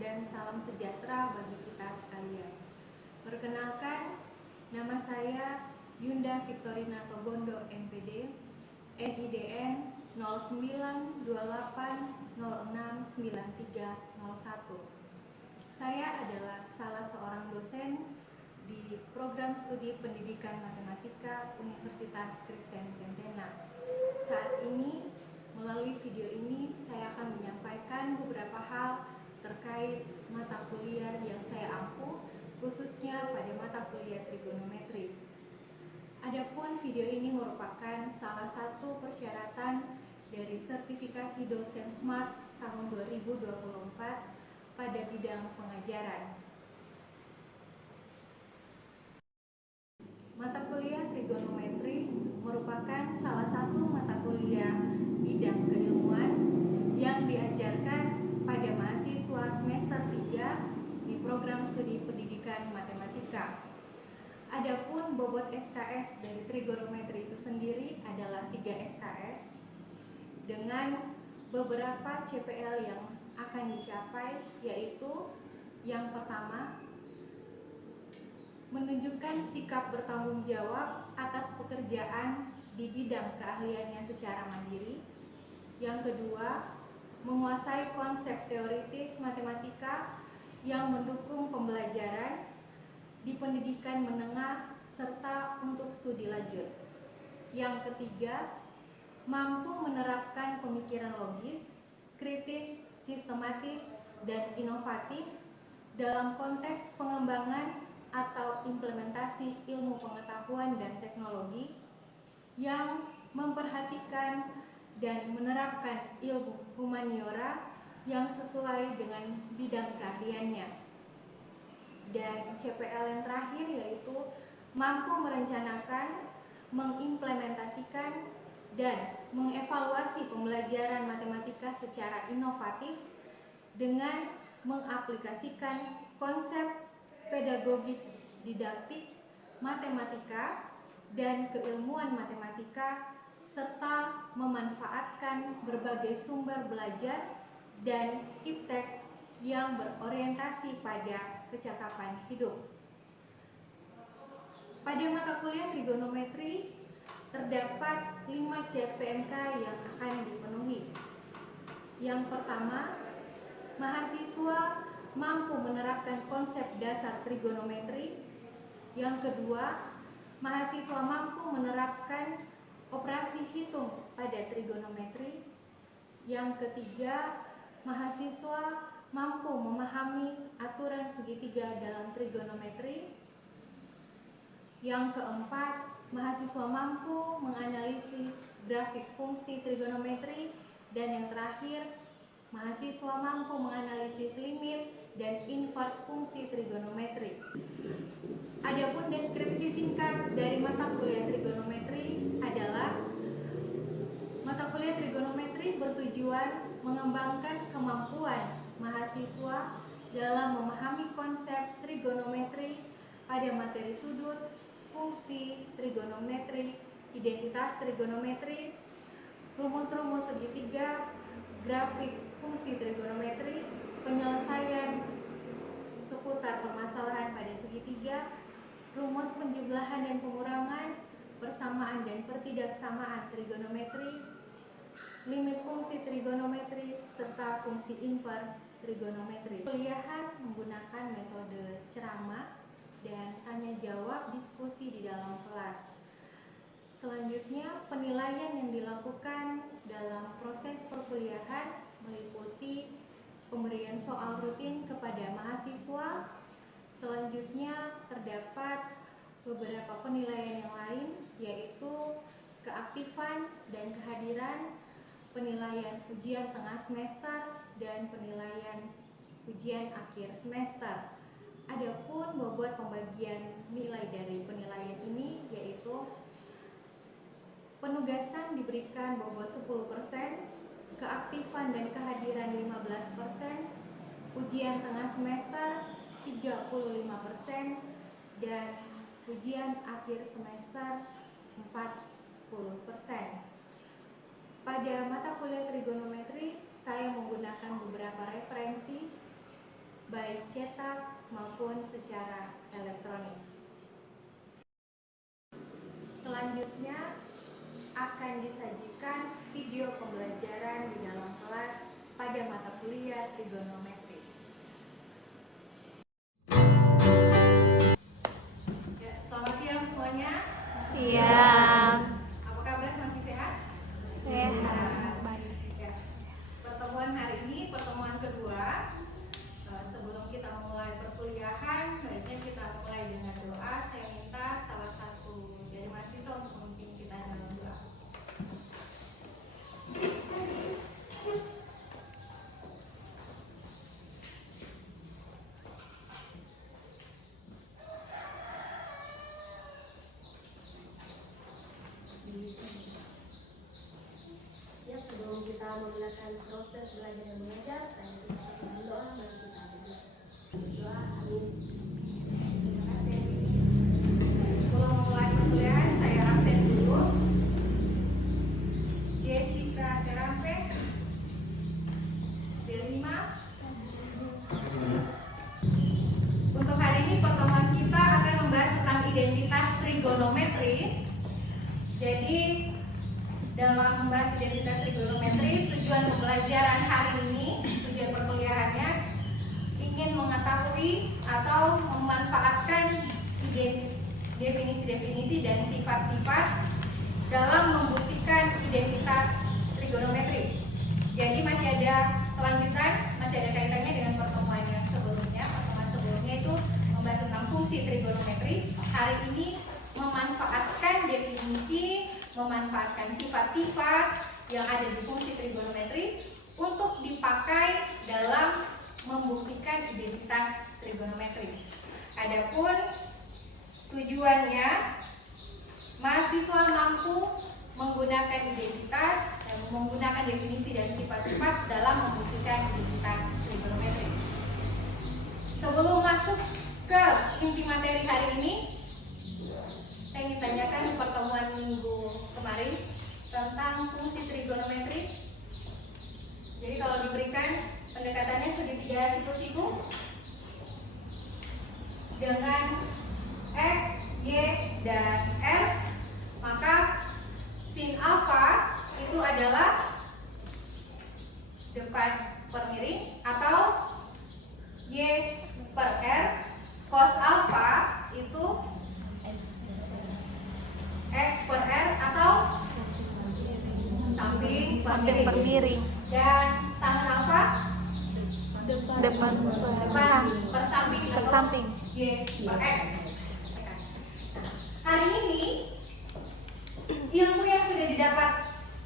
dan salam sejahtera bagi kita sekalian. Perkenalkan, nama saya Yunda Victorina Tobondo MPD, NIDN 0928069301. Saya adalah salah seorang dosen di program studi pendidikan matematika Universitas Kristen Tentena. Saat ini, melalui video ini, saya akan menyampaikan beberapa hal terkait mata kuliah yang saya ampu, khususnya pada mata kuliah trigonometri. Adapun video ini merupakan salah satu persyaratan dari sertifikasi dosen SMART tahun 2024 pada bidang pengajaran. Mata kuliah trigonometri merupakan salah satu mata kuliah bidang keilmuan yang diajarkan pada mahasiswa semester 3 di program studi pendidikan matematika. Adapun bobot SKS dari trigonometri itu sendiri adalah 3 SKS dengan beberapa CPL yang akan dicapai, yaitu yang pertama, menunjukkan sikap bertanggung jawab atas pekerjaan di bidang keahliannya secara mandiri. Yang kedua, menguasai konsep teoritis matematika yang mendukung pembelajaran di pendidikan menengah serta untuk studi lanjut. Yang ketiga, mampu menerapkan pemikiran logis, kritis, sistematis, dan inovatif dalam konteks pengembangan atau implementasi ilmu pengetahuan dan teknologi yang memperhatikan dan menerapkan ilmu humaniora yang sesuai dengan bidang keahliannya. Dan CPL yang terakhir yaitu mampu merencanakan, mengimplementasikan, dan mengevaluasi pembelajaran matematika secara inovatif dengan mengaplikasikan konsep pedagogik didaktik matematika dan keilmuan matematika serta memanfaatkan berbagai sumber belajar dan iptek yang berorientasi pada kecakapan hidup. Pada mata kuliah trigonometri terdapat 5 CPMK yang akan dipenuhi. Yang pertama, mahasiswa mampu menerapkan konsep dasar trigonometri. Yang kedua, mahasiswa mampu menerapkan operasi hitung pada trigonometri. Yang ketiga, mahasiswa mampu memahami aturan segitiga dalam trigonometri. Yang keempat, mahasiswa mampu menganalisis grafik fungsi trigonometri. Dan yang terakhir, mahasiswa mampu menganalisis limit dan invers fungsi trigonometri. Adapun deskripsi singkat dari mata kuliah trigonometri adalah mata kuliah trigonometri bertujuan mengembangkan kemampuan mahasiswa dalam memahami konsep trigonometri pada materi sudut, fungsi trigonometri, identitas trigonometri, rumus-rumus segitiga, grafik fungsi trigonometri, penyelesaian seputar permasalahan pada segitiga, rumus penjumlahan dan pengurangan, persamaan dan pertidaksamaan trigonometri, limit fungsi trigonometri, serta fungsi invers trigonometri. Kuliahan menggunakan metode ceramah dan tanya jawab diskusi di dalam kelas. Selanjutnya, penilaian yang dilakukan dalam proses perkuliahan meliputi pemberian soal rutin kepada mahasiswa. Selanjutnya, terdapat beberapa penilaian yang lain, yaitu keaktifan dan kehadiran, penilaian ujian tengah semester, dan penilaian ujian akhir semester. Adapun bobot pembagian nilai dari penilaian ini yaitu penugasan diberikan bobot 10%, keaktifan dan kehadiran 15%, ujian tengah semester 35%, dan ujian akhir semester 40%. Pada mata kuliah trigonometri, saya menggunakan beberapa referensi cetak maupun secara elektronik. Selanjutnya akan disajikan video pembelajaran di dalam kelas pada mata kuliah trigonometri. Ya, selamat siang semuanya. Siang. Apa kabar, masih sehat? Sehat. Baik. Ya. Pertemuan hari ini pertemuan kedua. Sebelum kita memulai perkuliahan, baiknya kita mulai dengan doa. Saya minta salah satu dari mahasiswa untuk memimpin kita dalam doa. Ya, sebelum kita memulakan proses belajar dan mengajar, saya minta satu doa, mari kita berdoa. Amin. Terima kasih. Sebelum memulai perkuliahan, saya absen dulu. Jessica Terampe, Delima. Untuk hari ini pertemuan kita akan membahas tentang identitas trigonometri. Jadi dalam membahas identitas trigonometri, tujuan pembelajaran hari ini, tujuan perkuliahannya ingin mengetahui atau memanfaatkan definisi-definisi dan sifat-sifat dalam membuktikan identitas trigonometri. Jadi masih ada kelanjutan, masih ada kaitannya dengan pertemuan yang sebelumnya. Pertemuan sebelumnya itu membahas tentang fungsi trigonometri. Hari ini memanfaatkan definisi, memanfaatkan sifat-sifat yang ada di fungsi trigonometri untuk dipakai dalam membuktikan identitas trigonometri. Adapun tujuannya, mahasiswa mampu menggunakan identitas dan menggunakan definisi dan sifat-sifat dalam membuktikan identitas trigonometri. Sebelum masuk ke inti materi hari ini, saya ingin tanyakan di pertemuan minggu kemarin tentang fungsi trigonometri. Jadi kalau diberikan pendekatannya segitiga siku-siku dengan X, Y, dan R, maka sin alfa itu adalah depan per miring, atau Y per R, cos alfa itu X per R atau samping per miring, dan tangan alfa Depan per samping Y per X. Hari ini ilmu yang sudah didapat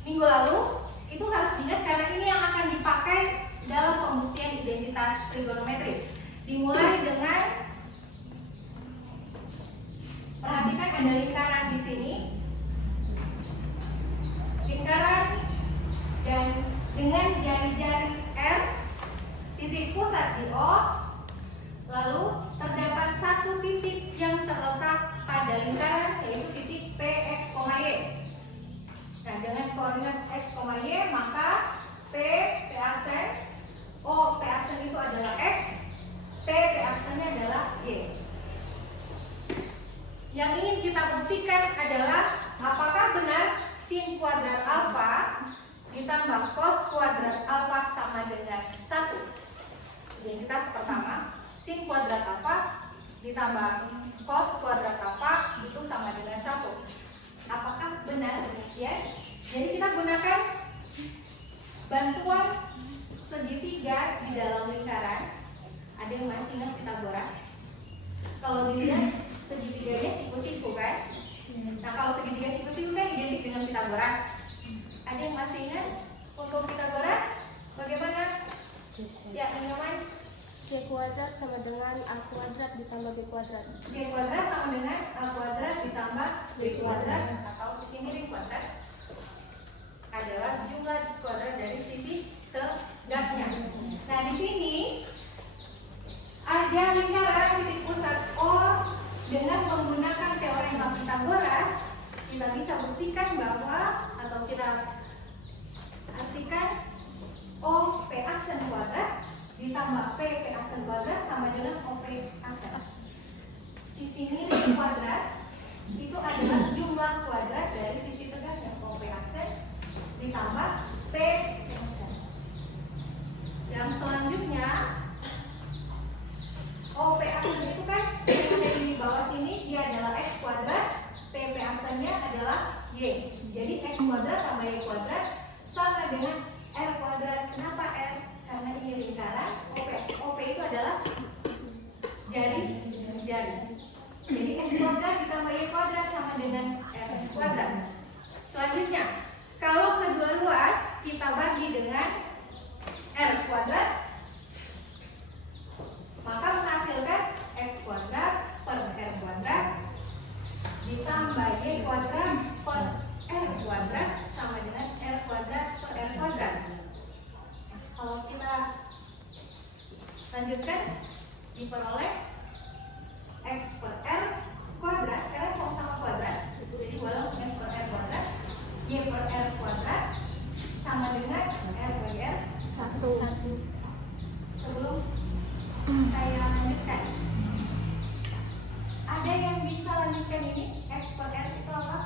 minggu lalu itu harus diingat karena ini yang akan dipakai dalam pembuktian identitas trigonometri. Dimulai dengan perhatikan ada lingkaran di sini, lingkaran, dan dengan jari-jari R, titik pusat di O, lalu terdapat satu titik yang terletak pada lingkaran, yaitu titik P, X, Y. Nah, dengan koordinat X, Y, maka P aksen, O, P aksen itu adalah X, P aksennya adalah Y. Yang ingin kita buktikan adalah apakah benar sin kuadrat alfa ditambah cos kuadrat alfa sama dengan 1. Identitas pertama, sin kuadrat alfa ditambah cos kuadrat alfa itu sama dengan 1. Apakah benar demikian? Jadi kita gunakan bantuan segitiga di dalam lingkaran. Ada yang masih ingat Pythagoras? Kalau dilihat segitiganya siku-siku kan? Nah, kalau segitiga siku-siku kan identik dengan Pythagoras. Ada yang masih ingat untuk Pythagoras? Bagaimana? Ya, Nyoman? C kuadrat sama dengan A kuadrat ditambah B kuadrat. C kuadrat sama dengan A kuadrat ditambah B kuadrat, atau sisi miring kuadrat adalah jumlah kuadrat dari sisi tegaknya. Nah, di sini ada lingkaran titik pusat O. Dengan menggunakan teorema Pythagoras, kita bisa buktikan bahwa, atau kita artikan O P aksen kuadrat ditambah P aksen kuadrat sama dengan OP aksen. Sisi miring kuadrat itu adalah jumlah kuadrat dari sisi tegaknya OP aksen ditambah P aksen. Yang selanjutnya OP aksen itu kan yang ada di bawah sini dia adalah X kuadrat, PP aksennya adalah Y. Jadi X kuadrat tambah Y kuadrat sama dengan R kuadrat. Kenapa R? Karena ini lingkaran. OP itu adalah jari. Jadi X kuadrat ditambah Y kuadrat sama dengan RX kuadrat. Selanjutnya, kalau kedua ruas kita bagi dengan R kuadrat, maka menghasilkan X kuadrat per R kuadrat ditambah Y kuadrat per R kuadrat sama dengan R kuadrat per R kuadrat. Kalau kita lanjutkan, diperoleh X per R kuadrat, karena sama-sama kuadrat, jadi boleh langsung X per R kuadrat, Y per R kuadrat sama dengan R per R 1. Sebelum saya lanjutkan, ada yang bisa lanjutkan ini? X per R itu apa?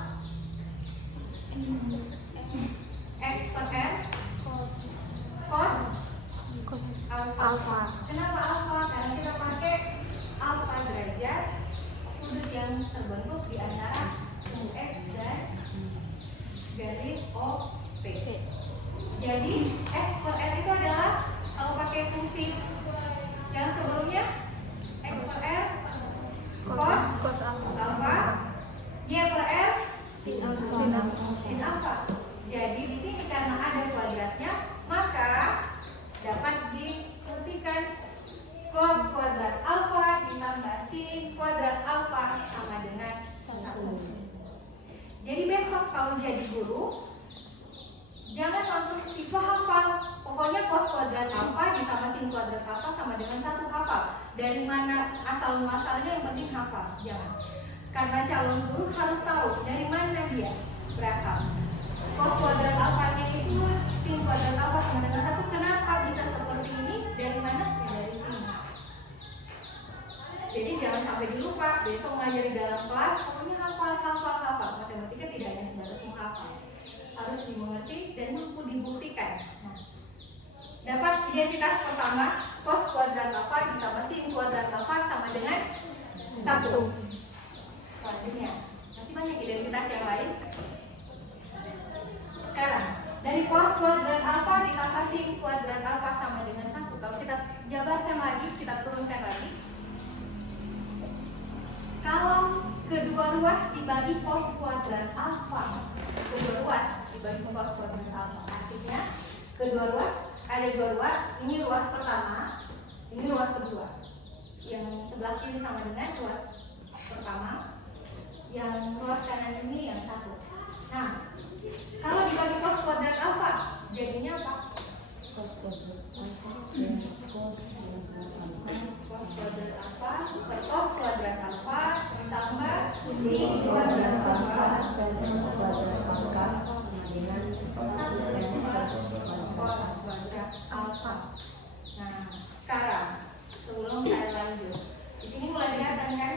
X per R cos alpha. Kenapa alpha? Karena kita pakai alpha derajat sudut yang terbentuk di antara sumbu X dan garis OP. Jadi X per R itu adalah, kalau pakai fungsi yang sebelumnya, X per R cos alpha, Y per R sin alpha. Jadi di sini karena ada kuadratnya, maka dapat dibuktikan cos kuadrat alpha ditambah sin kuadrat alpha sama dengan 1. Jadi besok kalau jadi guru, jangan langsung siswa hafal. Pokoknya cos kuadrat alpha ditambah sin kuadrat alpha sama dengan 1, hafal. Dari mana asal muasalnya, yang penting hafal. Jangan. Karena calon guru harus tahu dari mana dia berasal. Cos kuadrat alfanya itu sin kuadrat alpha sama dengan 1. Kenapa bisa seperti ini? Dari mana? Ya, dari sini. Jadi jangan sampai dilupa. Besok ngajari dalam kelas, pokoknya hafal. Matematika tidak hanya sebatas menghafal, harus dimengerti dan mampu dibuktikan. Nah, dapat identitas pertama, cos kuadrat alpha ditambah sin kuadrat alpha sama dengan 1. Selanjutnya, masih banyak identitas yang lain. Sekarang, dari cos kuadrat alpha ditambah sin kuadrat alpha sama dengan 1. Kalau kita jabarkan lagi, kita turunkan lagi. Kalau kedua ruas dibagi cos kuadrat alpha, artinya kedua ruas, ada dua ruas, ini ruas pertama, ini ruas kedua. Yang sebelah kiri sama dengan ruas pertama, yang ruas kanan ini yang 1. Nah, kalau dibagi cos kuadrat alpha, jadinya apa? Cos kuadrat alpha per cos kuadrat alpha ditambah sin kuadrat alpha dengan 1 cos kuadrat alpha. Nah, sekarang sebelum saya lanjut, di sini mulai kelihatan kan?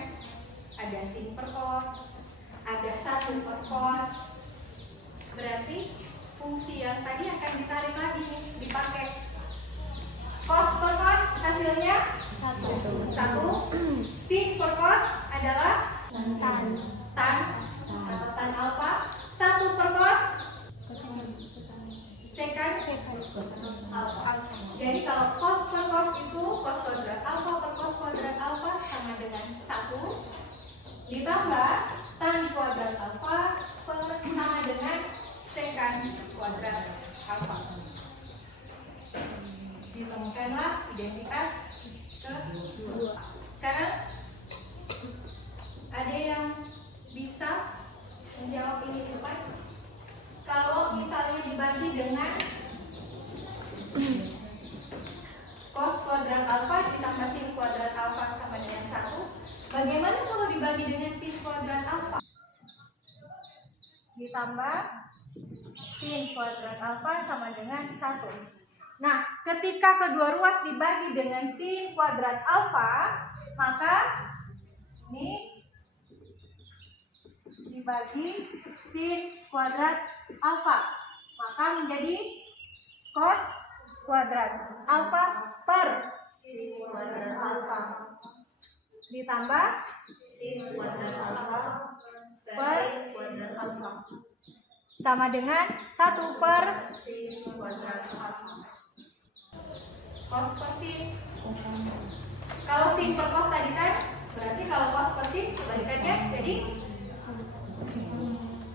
Ada sin per cos, ada 1 per cos. Berarti fungsi yang tadi akan ditarik lagi, dipakai. Cos per cos hasilnya 1. Sin per cos adalah tan alpha. 1 per cos secant alpha. Jadi kalau cos per cos itu cos kuadrat alpha per cos kuadrat alpha sama dengan 1 ditambah tan kuadrat alpha per sama dengan secant kuadrat alpha. Ditemukanlah identitas kedua. Sekarang ada yang bisa menjawab ini cepat? Kalau misalnya dibagi dengan cos kuadrat alpha ditambah sin kuadrat alpha sama dengan 1, bagaimana kalau dibagi dengan sin kuadrat alpha ditambah sin kuadrat alpha sama dengan 1? Nah, ketika kedua ruas dibagi dengan sin kuadrat alfa, maka ini dibagi sin kuadrat alfa, maka menjadi cos kuadrat alfa per sin kuadrat alfa ditambah sin kuadrat alfa per kuadrat alfa sama dengan 1 per sin kuadrat alfa. Cos per sin. Kalau sin per cos tadi kan, berarti kalau cos per sin kebalikannya jadi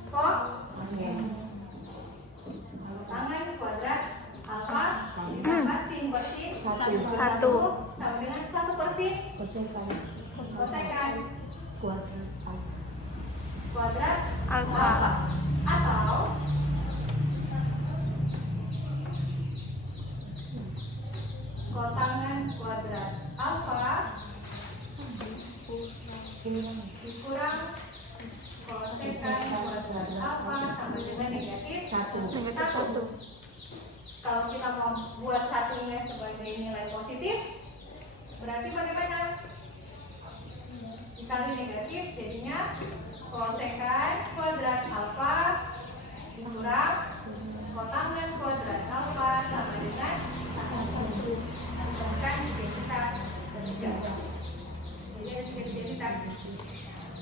cos tangan kuadrat alfa ditambah sin per sin 1 sama dengan 1 per sin kosekan kuadrat alfa. atau kotangan kuadrat alfa dikurang kosekan kuadrat alfa sama dengan negatif 1. Kalau kita mau buat satunya sebagai nilai positif, berarti bagaimana? Dikali negatif jadinya kosekan kuadrat alfa dikurang kotangan kuadrat alfa sama dengan 1. Bukan identitas. Jadi ada 3 identitas.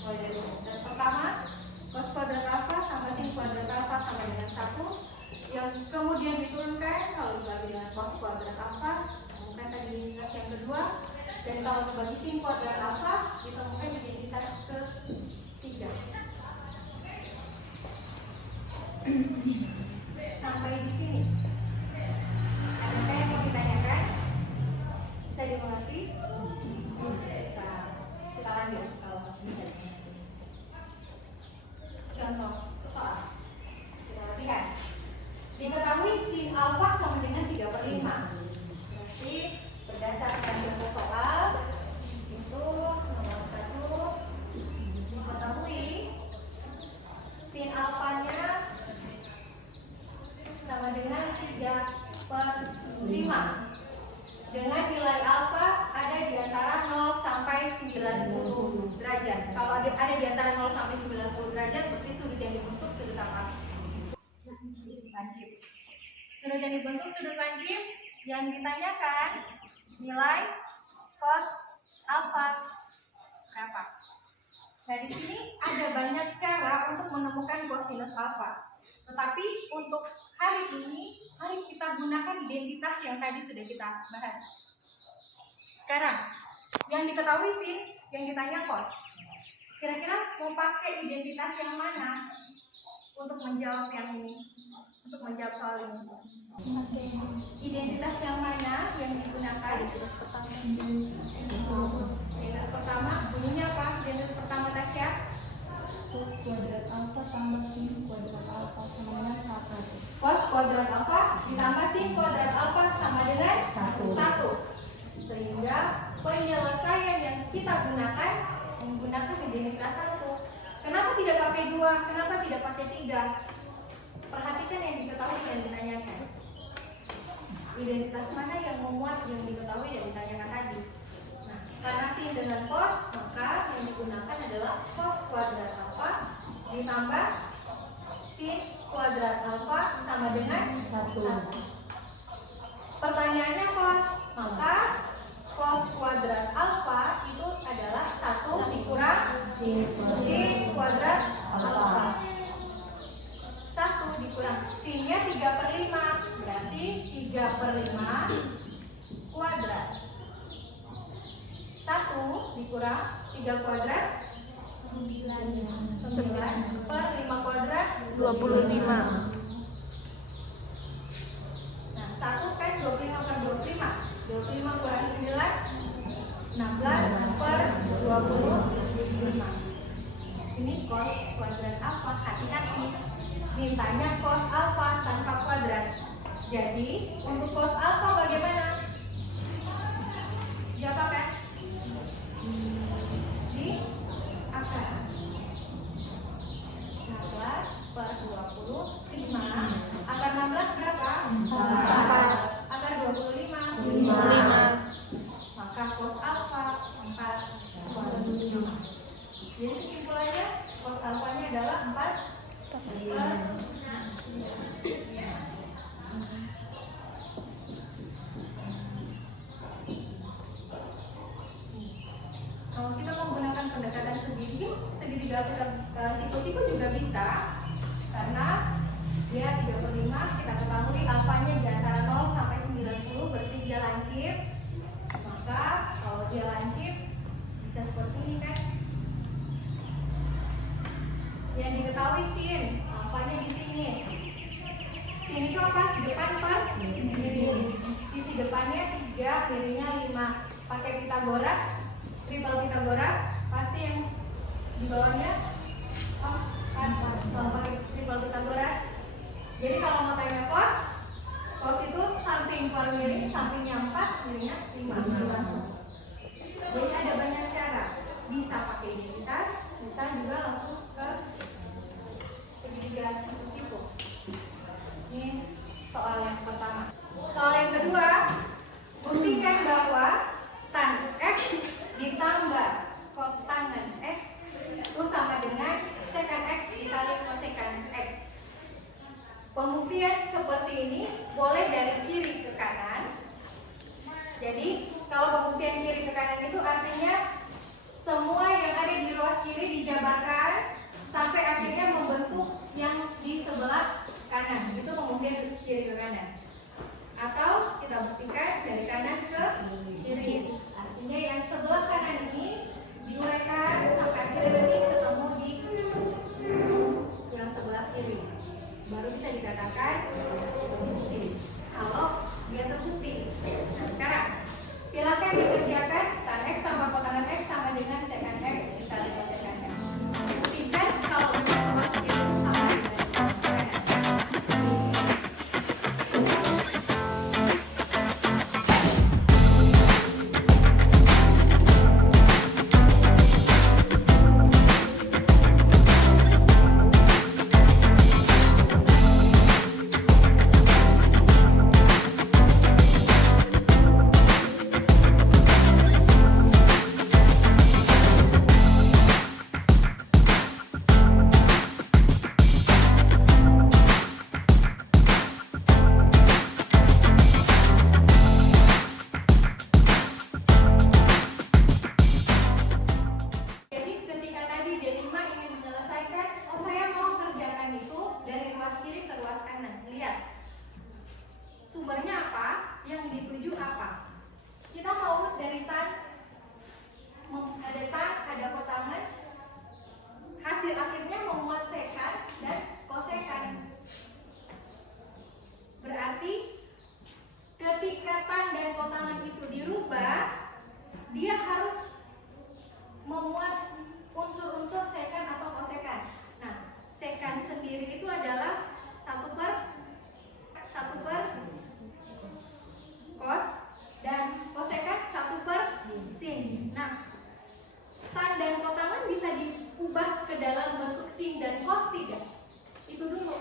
Mulai dari identitas pertama, cos kuadrat alfa sama sin kuadrat alfa sama dengan 1. Yang kemudian diturunkan kalau dibagi dengan cos kuadrat alfa, temukan tadi identitas yang kedua. Dan kalau dibagi sin kuadrat alfa, ditemukan identitas ketiga. Sampai di sini. Adakah yang mau ditanyakan? Bisa dimengerti? Bisa. Kita lanjut kalau bisa. Contoh soal. Kita lihat. Diketahui sin alfa sama dengan 3/5. Berarti berdasarkan contoh soal itu nomor 1 diketahui sin alfanya sama dengan 3/5 dengan nilai alfa ada di antara 0 sampai 90 derajat. Kalau ada di antara 0 sampai 90 derajat berarti sudut yang dibentuk sudut apa? Lancip. Sudut yang dibentuk sudut lancip. Yang ditanyakan nilai cos alfa berapa? Nah, di sini ada banyak cara untuk menemukan kosinus alfa. Tetapi untuk hari ini, mari kita gunakan identitas yang tadi sudah kita bahas. Sekarang, yang diketahui sin, yang ditanya cos. Kira-kira mau pakai identitas yang mana untuk menjawab yang ini? Untuk menjawab soal ini. Identitas yang mana yang digunakan? Identitas pertama, bunyinya apa? Identitas pertama Tasya? Cos kuadrat alfa tambah sin kuadrat alfa sama dengan 1. Cos kuadrat alfa ditambah sin kuadrat alfa sama dengan 1. Sehingga penyelesaian yang kita gunakan menggunakan identitas 1. Kenapa tidak pakai 2? Kenapa tidak pakai 3? Perhatikan yang diketahui dan ditanyakan. Identitas mana yang memuat yang diketahui dan ditanyakan tadi. Nah, karena sin dengan cos, maka yang digunakan adalah cos kuadrat alfa ditambah sin kuadrat alfa sama dengan 1. Pertanyaannya cos, maka cos kuadrat alfa itu adalah 1 dikurang sin kuadrat alfa. 1 dikurang sinnya 3/5, berarti 3/5 kuadrat. 1 dikurang 3 kuadrat 9 per 5 kuadrat 25. Nah, 1 kan 25 per 25. 25 kurang 9 16 per 25. Ini cos kuadrat alfa, hati-hati. Mintanya cos alfa tanpa kuadrat. Jadi untuk cos alfa bagaimana? Jawab kan? Di akar 16 per 25. Akar 16 berapa? 4. Akar menuju. Jadi kesimpulannya cos alfanya adalah 4/6. Kalau kita menggunakan pendekatan segitiga siku-siku juga bisa, karena dia 3/5, kita ketahui alfanya di antara 0 sampai 90, berarti dia lancip. Maka kalau dia lancip bisa seperti ini kan. Yang diketahui sin, alfanya di sini. Sin itu apa? Depan per kiri. Sisi depannya 3, kirinya 5. Pakai Pitagoras, triple Pitagoras, pasti yang di bawahnya 4. Kalau pakai triple Pitagoras. Jadi kalau mau tanya cos itu samping per miring, sampingnya 4, miringnya 5 langsung. Jadi ada banyak cara. Bisa pakai identitas, bisa juga langsung ke segitiga siku-siku. Ini soal yang pertama. Soal yang kedua, buktikan bahwa tan X ditambah kotangan X itu sama dengan secant X dikali cosecant X. Pembuktian seperti ini boleh dari kiri ke kanan. Jadi kalau pembuktian kiri ke kanan itu artinya semua yang ada di ruas kiri dijabarkan sampai akhirnya membentuk yang di sebelah kanan. Itu pembuktian kiri ke kanan. Atau kita buktikan dari kanan ke kiri. Artinya yang sebelah kanan ini diuraikan sampai akhirnya nanti ketemu di yang sebelah kiri. Baru bisa dikatakan terbukti. Kalau dia terbukti. Nah sekarang silakan dikerjakan tan X tambah kotangan X sama dengan secant X dikali cosecant X. Buktikan kalau memang ruas kiri itu sama dengan ruas kanan. Sumbernya apa? Yang dituju apa? Kita mau dari tan, ada tan, ada kotangan. Hasil akhirnya memuat secant dan cosecant. Berarti ketika tan dan kotangan itu dirubah, dia harus memuat unsur-unsur secant atau cosecant. Nah, secant sendiri itu adalah 1/1 cos dan cosecant 1/sin. Nah, tan dan kotangan bisa diubah ke dalam bentuk sin dan cos tidak? Itu dulu.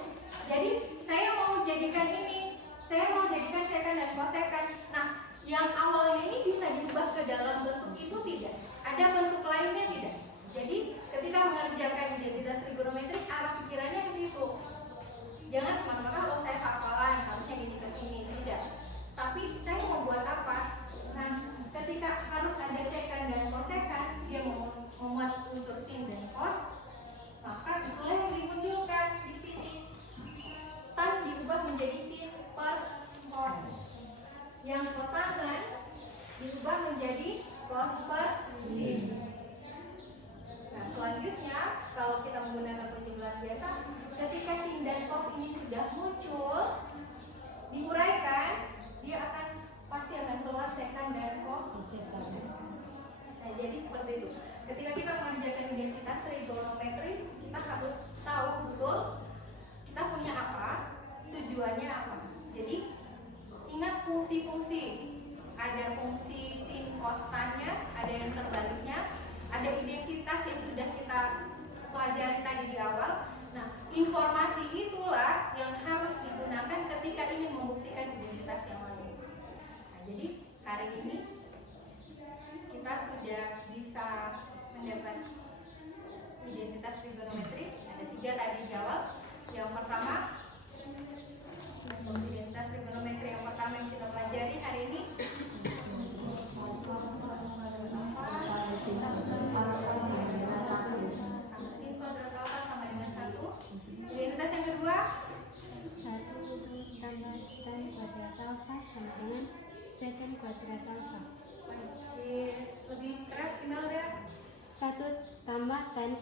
Jadi saya mau jadikan ini, saya mau jadikan secant dan cosecant. Nah, yang awalnya ini bisa diubah ke dalam bentuk itu tidak? Ada bentuk lainnya tidak? Jadi ketika mengerjakan identitas trigonometrik, arah pikirannya ke situ. Jangan semata-mata kalau saya hafalan harusnya gini ke sini, tidak. Tapi saya mau buat apa? Nah, ketika harus ada secant dan cosecant, dia memuat unsur sin dan cos, maka itulah yang dimunculkan di sini. Tan diubah menjadi sin per cos. Yang kotangan diubah menjadi cos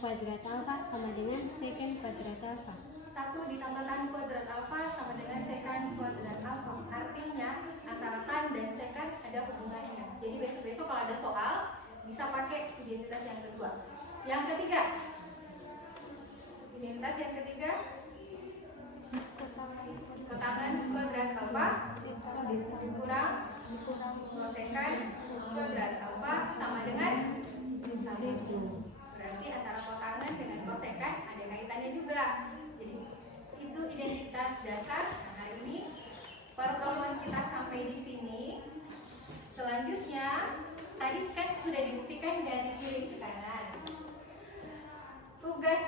kuadrat alfa sama dengan secant kuadrat alfa. 1 ditambah tan kuadrat alfa sama dengan secant kuadrat alfa. Artinya antara tan dan secant ada hubungannya. Jadi besok-besok kalau ada soal bisa pakai identitas yang kedua. Yang ketiga, identitas yang ketiga, kotangan kuadrat alfa dikurang kosekant kuadrat alfa sama dengan 1. Berarti antara kotangan dengan kosekant ada kaitannya juga. Jadi itu identitas dasar. Nah, hari ini pertemuan kita sampai di sini. Selanjutnya tadi kan sudah dibuktikan dari kiri ke kanan. Tugas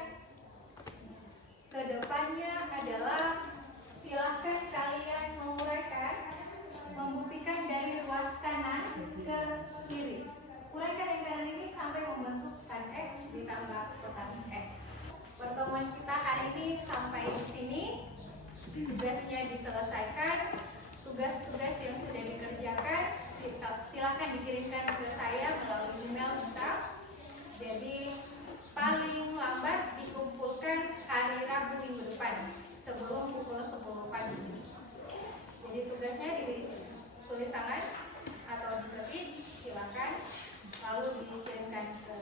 kedepannya adalah silahkan kalian menguraikan, membuktikan dari ruas kanan ke kiri. Uraikan yang kanan ini sampai membentuk tan X ditambah kotan X. Pertemuan kita hari ini sampai di sini. Tugasnya diselesaikan. Tugas-tugas yang sudah dikerjakan silahkan dikirimkan ke saya melalui email bisa. Jadi paling lambat dikumpulkan hari Rabu minggu depan sebelum pukul 10 pagi. Jadi tugasnya ditulis tangan atau diketik silakan lalu dikirimkan ke